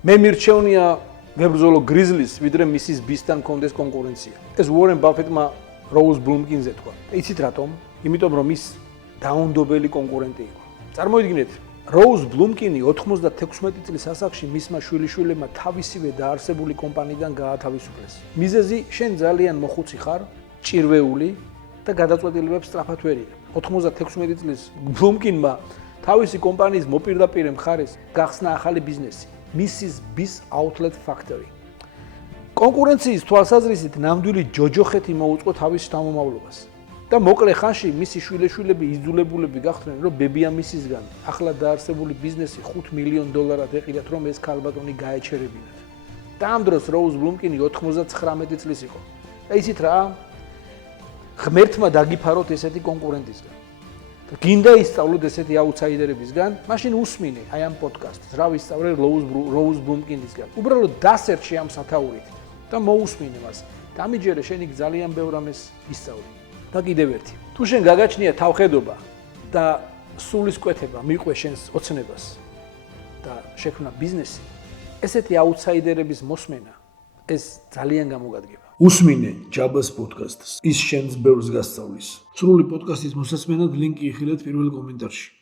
მე მირჩევნია ვებრძოლო გრიზლის, ვიდრე მისის ბისთან კონდეს კონკურენცია. ეს უორენ ბაფეტმა როუზ ბლუმკინზე თქვა. იცით რატომ? იმიტომ რომ ის დაუნდობელი კონკურენტი იყო. წარმოიდგინეთ, როუზ ბლუმკინი 96 წლის ასაკში მისმა შვილიშვილებმა თავისივე დაარსებული კომპანიიდან გაათავისუფლეს. მიზეზი შენ ძალიან მოხუცი ხარ, ჭირვეული და გადაწყვეტილებებს სწრაფად ვერ იღებ. 96 წლის ბლუმკინმა თავისი კომპანიის მოპირდაპირე მხარეს გახსნა ახალი ბიზნესი, Mrs. Bis Outlet Factory. კონკურენციის თვალსაზრისით ნამდვილი ჯოჯოხეთი მოუწყო თავის შთამომავლობას. და მოკლე ხანში მისი შვილიშვილები იძულებულები გახდნენ, რომ ბებია მისისგან ახლა დაარსებული ბიზნესი $5 მილიონ ეყიდათ, რომ ეს ქალბატონი გაეჩერებინათ. და ამ დროს როუზ ბლუმკინი 99 წლის იყო. და იცით რა? ღმერთმა დაგიფაროთ ესეთი კონკურენტისგან. და გინდა ისწავლოთ ესეთი აუთსაიდერებისგან, მაშინ უსმინე აი ამ პოდკასტს, რა ვისწავლე როუზ ბლუმკინისგან. უბრალოდ დასერჩი ამ სათაურით და მოусმინე მას. დამიჯერე შენი ძალიან ბევრ ამას ისწავლე. და კიდევ ერთი. თუ შენ გაგაჩნია თავხედობა და სულისკვეთება მიყვე შენს ოცნებას და შექმნა ბიზნესი, ესეთი აუთსაიდერების მოსმენა ეს ძალიან გამოგადგება. უსმინე ჯაბას პოდკასტს. ის შენს ბევრს გასწავლის. სრული პოდკასტის მოსასმენად ლინკი იხილეთ პირველ კომენტარში.